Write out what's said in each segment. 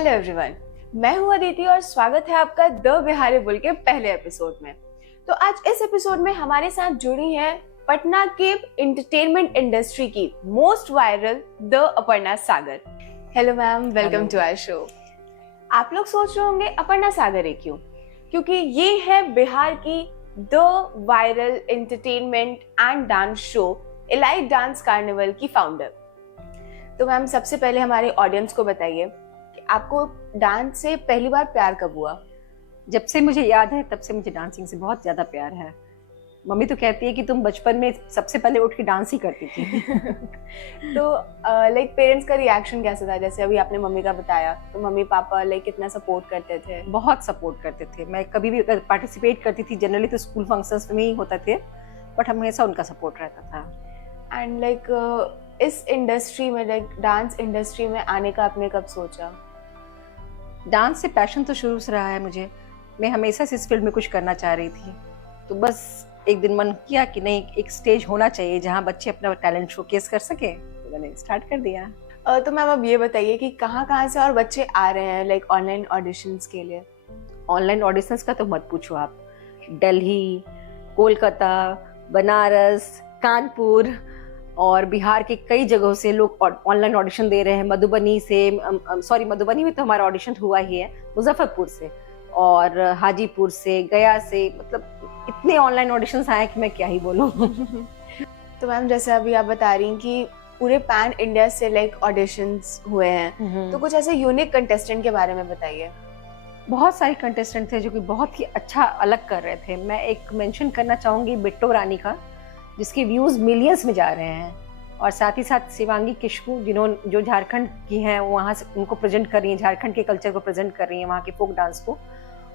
Hello everyone, मैं हूं अदिति और स्वागत है आपका द बिहारी बुल के पहले एपिसोड में। तो आज इस एपिसोड में हमारे साथ जुड़ी है पटना के एंटरटेनमेंट इंडस्ट्री की most viral the Aparna Sagar. Hello ma'am, welcome to our show. आप लोग सोच रहे होंगे अपर्णा सागर है क्यों? क्योंकि ये है बिहार की the viral entertainment and dance show elite dance carnival की फाउंडर। तो मैम, सबसे पहले हमारे ऑडियंस को बताइए कि आपको डांस से पहली बार प्यार कब हुआ? जब से मुझे याद है तब से मुझे डांसिंग से बहुत ज्यादा प्यार है। मम्मी तो कहती है कि तुम बचपन में सबसे पहले उठ के डांस ही करती थी। तो लाइक पेरेंट्स का रिएक्शन कैसा था? जैसे अभी आपने मम्मी का बताया, तो मम्मी पापा लाइक कितना सपोर्ट करते थे? बहुत सपोर्ट करते थे। मैं कभी भी अगर पार्टिसिपेट करती थी, जनरली तो स्कूल फंक्शंस में ही होता थे, बट हमेशा उनका सपोर्ट रहता था। एंड लाइक इस इंडस्ट्री में, लाइक डांस इंडस्ट्री में आने का आपने कब सोचा? डांस से पैशन तो शुरू से रहा है मुझे। मैं हमेशा से इस फील्ड में कुछ करना चाह रही थी, तो बस एक दिन मन किया कि नहीं, एक स्टेज होना चाहिए जहाँ बच्चे अपना टैलेंट शोकेस कर सके, तो मैंने स्टार्ट कर दिया। तो मैम अब ये बताइए कि कहाँ से और बच्चे आ रहे हैं लाइक ऑनलाइन ऑडिशंस के लिए? ऑनलाइन ऑडिशंस का तो मत पूछो आप। दिल्ली, कोलकाता, बनारस, कानपुर और बिहार के कई जगहों से लोग ऑनलाइन ऑडिशन दे रहे हैं। मधुबनी में तो हमारा ऑडिशन हुआ ही है, मुजफ्फरपुर से और हाजीपुर से, गया से, मतलब इतने ऑनलाइन ऑडिशंस आए कि मैं क्या ही बोलूं। तो मैम, जैसे अभी आप बता रही हैं कि पूरे पैन इंडिया से लाइक ऑडिशंस हुए हैं, तो कुछ ऐसे यूनिक कंटेस्टेंट के बारे में बताइए। बहुत सारे कंटेस्टेंट थे जो कि बहुत ही अच्छा अलग कर रहे थे। मैं एक मेंशन करना चाहूंगी बिट्टो रानी का, जिसके व्यूज मिलियंस में जा रहे हैं, और साथ ही साथ शिवांगी किशकू, जो झारखंड की हैं, वहाँ से उनको प्रेजेंट कर रही हैं, झारखंड के कल्चर को प्रेजेंट कर रही हैं, वहाँ के फोक डांस को।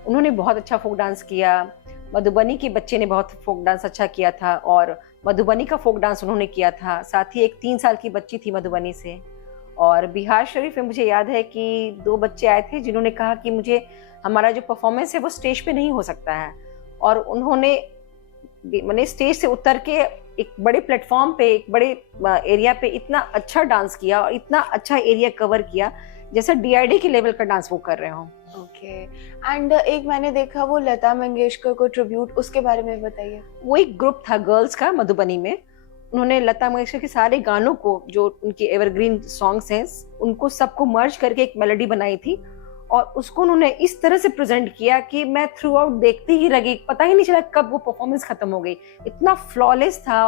उन्होंने बहुत अच्छा फोक डांस किया। मधुबनी के बच्चे ने बहुत फोक डांस अच्छा किया था और मधुबनी का फोक डांस उन्होंने किया था। साथ ही एक 3 साल की बच्ची थी मधुबनी से। और बिहार शरीफ में मुझे याद है कि 2 बच्चे आए थे जिन्होंने कहा कि मुझे हमारा जो परफॉर्मेंस है वो स्टेज पे नहीं हो सकता है, और उन्होंने मैंने स्टेज से उतर के एक बड़े प्लेटफॉर्म पे, एक बड़े एरिया पे इतना अच्छा डांस किया और इतना अच्छा एरिया कवर किया जैसा DID के लेवल का डांस वो कर रहे हो। ओके। एंड एक मैंने देखा वो लता मंगेशकर को ट्रिब्यूट, उसके बारे में बताइए। वो एक ग्रुप था गर्ल्स का मधुबनी में। उन्होंने लता मंगेशकर के सारे गानों को, जो उनके एवरग्रीन सॉन्ग्स हैं, उनको सबको मर्ज करके एक मेलोडी बनाई थी, और उसको उन्होंने इस तरह से प्रेजेंट किया कि मैं थ्रू आउट देखती ही रही, पता ही नहीं चला कब वो परफॉर्मेंस खत्म हो गई। इतना फ्लॉलेस था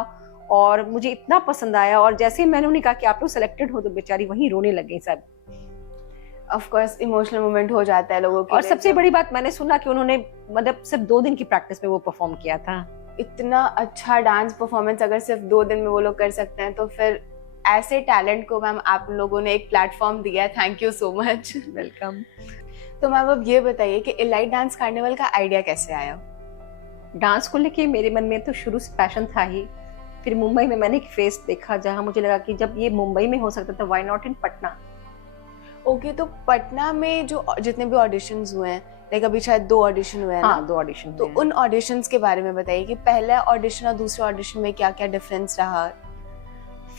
और मुझे इतना पसंद आया। और जैसे ही मैंने उन्हें कहा कि आप लोग सेलेक्टेड हो, तो बेचारी वहीं रोने लग गई सब। ऑफ कोर्स इमोशनल मोमेंट हो जाता है लोगों के और सबसे बड़ी बात, मैंने सुना कि उन्होंने मतलब सिर्फ 2 दिन की प्रैक्टिस में वो परफॉर्म किया था। इतना अच्छा डांस परफॉर्मेंस अगर सिर्फ 2 दिन में वो लोग कर सकते हैं, तो फिर ऐसे टैलेंट को मैम आप लोगों ने एक प्लेटफॉर्म दिया। Thank you so much. Welcome. तो मैम अब ये बताइए कि एलाइट डांस कार्निवल का आइडिया कैसे आया? डांस को लेके मेरे मन में तो शुरू से पैशन था ही। फिर मुंबई में मैंने एक फेस देखा जहां मुझे लगा कि जब ये मुंबई में हो सकता था, why not in Patna. Okay, तो पटना में जो जितने भी ऑडिशंस हुए हैं, लाइक अभी शायद 2 ऑडिशन हुए हैं ना? हाँ, 2 ऑडिशन। तो उन ऑडिशंस के बारे में बताइए कि पहला ऑडिशन और दूसरे ऑडिशन में क्या क्या डिफरेंस रहा?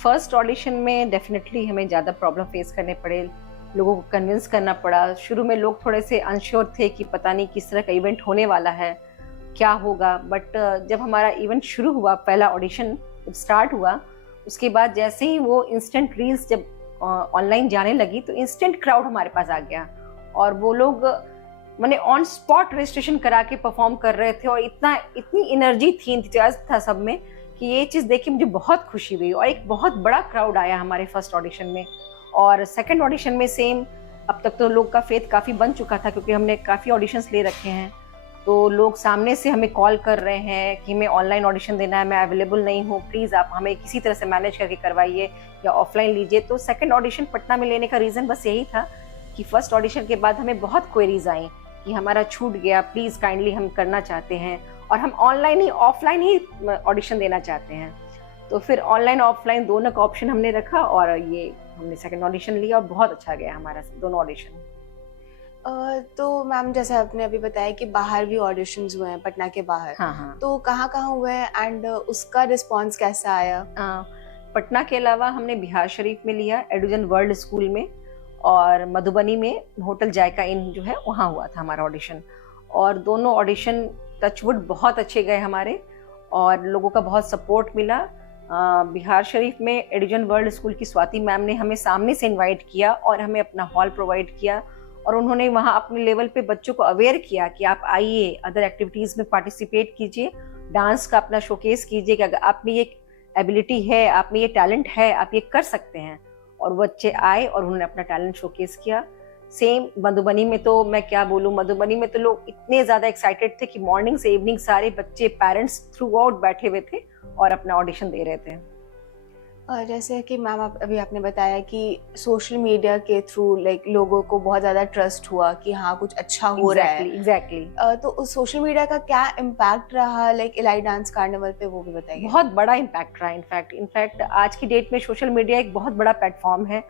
फर्स्ट ऑडिशन में डेफिनेटली हमें ज़्यादा प्रॉब्लम फेस करने पड़े, लोगों को कन्विंस करना पड़ा। शुरू में लोग थोड़े से अनश्योर थे कि पता नहीं किस तरह का इवेंट होने वाला है, क्या होगा। बट जब हमारा इवेंट शुरू हुआ, पहला ऑडिशन जब स्टार्ट हुआ, उसके बाद जैसे ही वो इंस्टेंट रील्स जब ऑनलाइन जाने लगी, तो इंस्टेंट क्राउड हमारे पास आ गया, और वो लोग मैंने ऑन स्पॉट रजिस्ट्रेशन करा के परफॉर्म कर रहे थे, और इतनी एनर्जी थी, इंतजाज था सब में, कि ये चीज़ देख के मुझे बहुत खुशी हुई। और एक बहुत बड़ा क्राउड आया हमारे फर्स्ट ऑडिशन में। और सेकंड ऑडिशन में सेम, अब तक तो लोग का फेथ काफ़ी बन चुका था क्योंकि हमने काफ़ी ऑडिशंस ले रखे हैं, तो लोग सामने से हमें कॉल कर रहे हैं कि हमें ऑनलाइन ऑडिशन देना है, मैं अवेलेबल नहीं हूँ, प्लीज़ आप हमें किसी तरह से मैनेज करके करवाइए या ऑफलाइन लीजिए। तो सेकंड ऑडिशन पटना में लेने का रीज़न बस यही था कि फर्स्ट ऑडिशन के बाद हमें बहुत क्वेरीज आई कि हमारा छूट गया, प्लीज़ काइंडली हम करना चाहते हैं, और हम ऑनलाइन ही ऑफलाइन ही ऑडिशन देना चाहते हैं। तो फिर ऑनलाइन ऑफलाइन दोनों का ऑप्शन हमने रखा, और ये हमने सेकंड ऑडिशन लिया, और बहुत अच्छा गया हमारा दोनों ऑडिशन। तो मैम, जैसे आपने अभी बताया कि बाहर भी ऑडिशंस हुए हैं, पटना के बाहर। हाँ। तो कहाँ कहाँ हुए हैं एंड उसका रिस्पॉन्स कैसा आया? पटना के अलावा हमने बिहार शरीफ में लिया, एडुजन वर्ल्ड स्कूल में, और मधुबनी में होटल जायका इन जो है वहाँ हुआ था हमारा ऑडिशन। और दोनों ऑडिशन टचवुड बहुत अच्छे गए हमारे और लोगों का बहुत सपोर्ट मिला। बिहार शरीफ में एडिजन वर्ल्ड स्कूल की स्वाति मैम ने हमें सामने से इनवाइट किया और हमें अपना हॉल प्रोवाइड किया और उन्होंने वहाँ अपने लेवल पे बच्चों को अवेयर किया कि आप आइए, अदर एक्टिविटीज़ में पार्टिसिपेट कीजिए, डांस का अपना शोकेस कीजिए कि अगर आप में ये एबिलिटी है, आप में ये टैलेंट है, आप ये कर सकते हैं। और बच्चे आए और उन्होंने अपना टैलेंट शोकेस किया। सेम मधुबनी में तो मैं क्या बोलूँ, मधुबनी में तो लोग इतने ज़्यादा एक्साइटेड थे कि मॉर्निंग से इवनिंग सारे बच्चे पेरेंट्स थ्रू आउट बैठे हुए थे और अपना ऑडिशन दे रहे थे। और जैसे कि मैम अभी आपने बताया कि सोशल मीडिया के थ्रू लाइक लोगों को बहुत ज़्यादा ट्रस्ट हुआ कि हाँ कुछ अच्छा हो रहा है। एग्जैक्टली। तो उस सोशल मीडिया का क्या इम्पैक्ट रहा लाइक इलाइट डांस कार्निवल पे, वो भी बताइए। बहुत बड़ा इम्पैक्ट रहा। इनफैक्ट आज की डेट में सोशल मीडिया एक बहुत बड़ा प्लेटफॉर्म है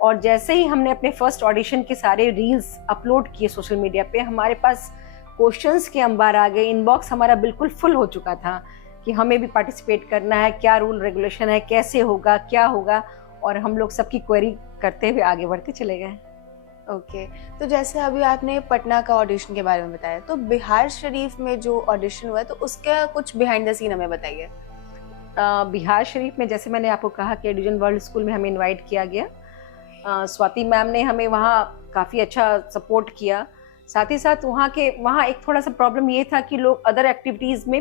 और जैसे ही हमने अपने फर्स्ट ऑडिशन के सारे रील्स अपलोड किए सोशल मीडिया पे, हमारे पास क्वेश्चंस के अंबार आ गए। इनबॉक्स हमारा बिल्कुल फुल हो चुका था कि हमें भी पार्टिसिपेट करना है, क्या रूल रेगुलेशन है, कैसे होगा, क्या होगा, और हम लोग सबकी क्वेरी करते हुए आगे बढ़ते चले गए। ओके तो जैसे अभी आपने पटना का ऑडिशन के बारे में बताया, तो बिहार शरीफ में जो ऑडिशन हुआ है तो उसका कुछ बिहाइंड द सीन हमें बताइए। बिहार शरीफ में जैसे मैंने आपको कहा कि एडिजन वर्ल्ड स्कूल में हमें इनवाइट किया गया। स्वाति मैम ने हमें वहाँ काफ़ी अच्छा सपोर्ट किया। साथ ही साथ वहाँ एक थोड़ा सा प्रॉब्लम ये था कि लोग अदर एक्टिविटीज़ में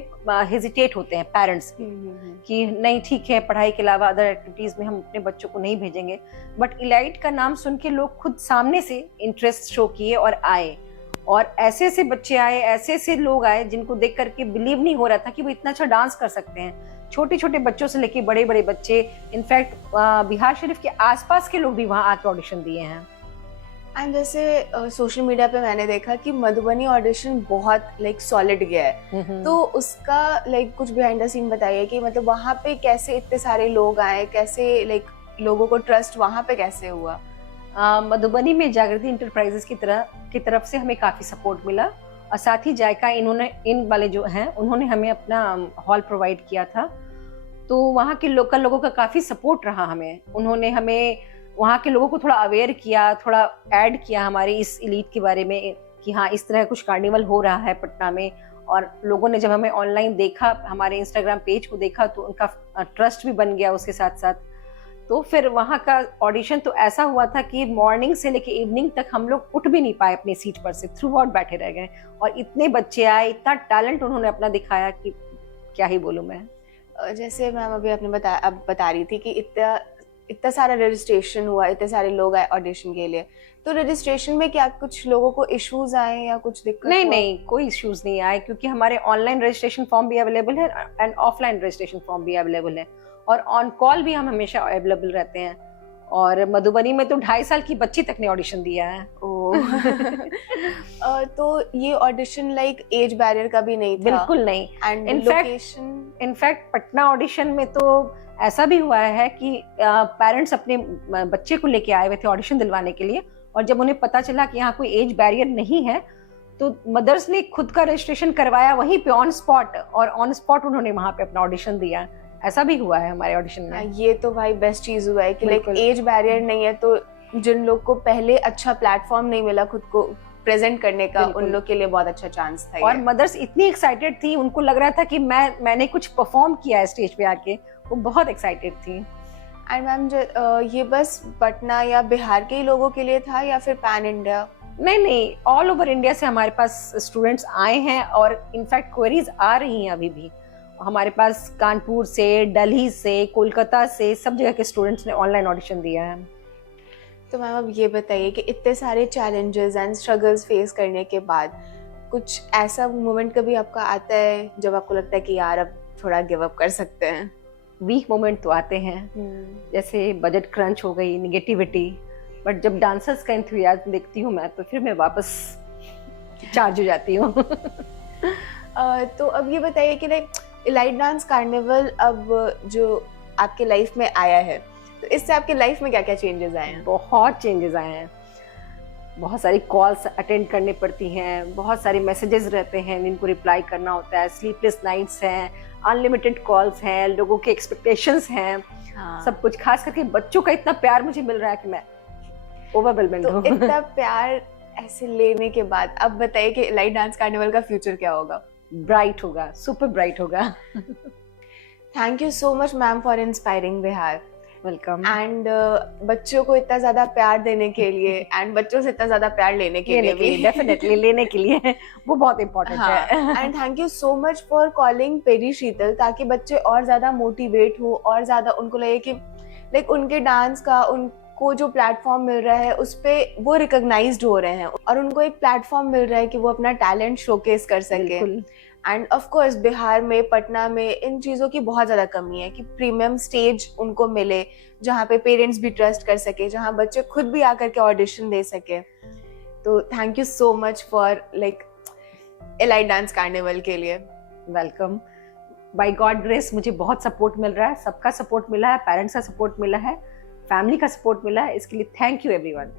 हेजिटेट होते हैं, पेरेंट्स कि नहीं ठीक है, पढ़ाई के अलावा अदर एक्टिविटीज़ में हम अपने बच्चों को नहीं भेजेंगे। बट इलाइट का नाम सुन के लोग खुद सामने से इंटरेस्ट शो किए और आए, और ऐसे ऐसे बच्चे आए, ऐसे ऐसे लोग आए जिनको देख करके बिलीव नहीं हो रहा था कि वो इतना अच्छा डांस कर सकते हैं। छोटे छोटे बच्चों से लेके बड़े बड़े बच्चे, इनफैक्ट बिहार शरीफ के आसपास के लोग भी वहाँ आके ऑडिशन दिए हैं। एंड जैसे सोशल मीडिया पे मैंने देखा कि मधुबनी ऑडिशन बहुत लाइक सॉलिड गया है, तो उसका लाइक कुछ बिहाइंड द सीन बताइए कि मतलब वहाँ पे कैसे इतने सारे लोग आए, कैसे लाइक लोगों को ट्रस्ट वहाँ पे कैसे हुआ। मधुबनी में जागृति इंटरप्राइजेस की तरफ से हमें काफ़ी सपोर्ट मिला और साथ ही जायका इन वाले जो हैं उन्होंने हमें अपना हॉल प्रोवाइड किया था। तो वहाँ के लोकल लोगों का काफ़ी सपोर्ट रहा हमें। उन्होंने हमें वहाँ के लोगों को थोड़ा अवेयर किया, थोड़ा ऐड किया हमारे इस इलीट के बारे में कि हाँ इस तरह कुछ कार्निवल हो रहा है पटना में। और लोगों ने जब हमें ऑनलाइन देखा, हमारे इंस्टाग्राम पेज को देखा, तो उनका ट्रस्ट भी बन गया उसके साथ साथ। तो फिर वहाँ का ऑडिशन तो ऐसा हुआ था कि मॉर्निंग से लेके इवनिंग तक हम लोग उठ भी नहीं पाए अपनी सीट पर से, थ्रू आउट बैठे रह गए। और इतने बच्चे आए, इतना टैलेंट उन्होंने अपना दिखाया कि क्या ही बोलूँ मैं। जैसे मैम अभी आपने बता रही थी कि इतना सारा रजिस्ट्रेशन हुआ, इतने सारे लोग आए ऑडिशन के लिए, तो रजिस्ट्रेशन में क्या कुछ लोगों को इश्यूज आए या कुछ दिक्कत? नहीं, कोई इश्यूज नहीं आए, क्योंकि हमारे ऑनलाइन रजिस्ट्रेशन फॉर्म भी अवेलेबल है एंड ऑफलाइन रजिस्ट्रेशन फॉर्म भी अवेलेबल है, और ऑन कॉल भी हम हमेशा अवेलेबल रहते हैं। और मधुबनी में तो 2.5 साल की बच्ची तक ने ऑडिशन दिया है। तो ये ऑडिशन लाइक एज बैरियर का भी नहीं था? बिल्कुल नहीं। एंड इनफैक्ट पटना ऑडिशन में तो ऐसा भी हुआ है कि पेरेंट्स अपने बच्चे को लेके आए हुए थे ऑडिशन दिलवाने के लिए, और जब उन्हें पता चला कि यहाँ कोई एज बैरियर नहीं है तो मदर्स ने खुद का रजिस्ट्रेशन करवाया वहीं पे ऑन स्पॉट, और ऑन स्पॉट उन्होंने वहाँ पे अपना ऑडिशन दिया। ऐसा भी हुआ है हमारे ऑडिशन में। ये तो भाई बेस्ट चीज हुआ है कि लाइक एज बैरियर नहीं है, तो जिन लोग को पहले अच्छा प्लेटफॉर्म नहीं मिला खुद को प्रेजेंट करने का, उन लोग के लिए बहुत अच्छा चांस था। और मदर्स इतनी एक्साइटेड थी, उनको लग रहा था कि मैंने कुछ परफॉर्म किया है स्टेज पे आके, वो बहुत एक्साइटेड थी। एंड मैम ये बस पटना या बिहार के ही लोगों के लिए था या फिर पैन इंडिया? नहीं, ऑल ओवर इंडिया से हमारे पास स्टूडेंट्स आए हैं, और इनफैक्ट क्वेरीज आ रही हैं अभी भी। हमारे पास कानपुर से, दिल्ली से, कोलकाता से, सब जगह के स्टूडेंट्स ने ऑनलाइन ऑडिशन दिया है। तो मैम अब ये बताइए कि इतने सारे चैलेंजेस एंड स्ट्रगल्स फेस करने के बाद कुछ ऐसा मोमेंट कभी आपका आता है जब आपको लगता है कि यार अब थोड़ा गिव अप कर सकते हैं? वीक मोमेंट तो आते हैं, जैसे बजट क्रंच हो गई, निगेटिविटी, बट जब डांसर्स का एंथुसियाज्म देखती हूँ मैं, तो फिर मैं वापस चार्ज हो जाती हूँ। तो अब ये बताइए कि लाइक इलाइट डांस कार्निवल अब जो आपके लाइफ में आया है, तो इससे आपके लाइफ में क्या क्या चेंजेस आए हैं? बहुत चेंजेस आए हैं। बहुत सारी कॉल्स अटेंड करनी पड़ती हैं, बहुत सारे मैसेजेस रहते हैं जिनको रिप्लाई करना होता है, स्लीपलेस नाइट्स हैं, अनलिमिटेड कॉल्स हैं, लोगों के एक्सपेक्टेशंस हैं। सब कुछ, खास करके बच्चों का इतना प्यार मुझे मिल रहा है कि मैं ओवरवेलमेंट तो हूँ। इतना प्यार ऐसे लेने के बाद अब बताइए कि इलाइट डांस कार्निवल का फ्यूचर क्या होगा? ब्राइट होगा, सुपर ब्राइट होगा। Thank you so much ma'am for inspiring Bihar welcome. And बच्चों को इतना ज्यादा प्यार देने के लिए एंड बच्चों से इतना ज्यादा प्यार लेने के लिए भी डेफिनेटली लेने के लिए वो बहुत इम्पोर्टेंट है। And thank you so much for calling Pari Sheetal, ताकि बच्चे और ज्यादा मोटिवेट हो और ज्यादा उनको लगे कि लाइक उनके डांस का उनको जो प्लेटफॉर्म मिल रहा है उस पे वो रिकॉग्नाइज्ड हो रहे हैं और उनको एक प्लेटफॉर्म मिल रहा है कि वो अपना टैलेंट शोकेस कर सके। एंड ऑफ कोर्स बिहार में, पटना में इन चीज़ों की बहुत ज़्यादा कमी है कि प्रीमियम स्टेज उनको मिले जहाँ पे पेरेंट्स भी ट्रस्ट कर सके, जहाँ बच्चे खुद भी आकर के ऑडिशन दे सके। तो thank you so much for like elite dance carnival के लिए। वेलकम। बाय गॉड ग्रेस मुझे बहुत सपोर्ट मिल रहा है, सबका सपोर्ट मिला है, पेरेंट्स का सपोर्ट मिला है, फैमिली का सपोर्ट मिला है, इसके लिए थैंक यू एवरीवन।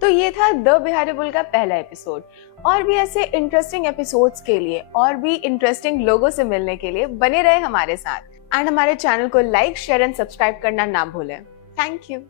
तो ये था द बिहारी बुल का पहला एपिसोड। और भी ऐसे इंटरेस्टिंग एपिसोड्स के लिए और भी इंटरेस्टिंग लोगों से मिलने के लिए बने रहे हमारे साथ एंड हमारे चैनल को लाइक, शेयर एंड सब्सक्राइब करना ना भूलें। Thank you.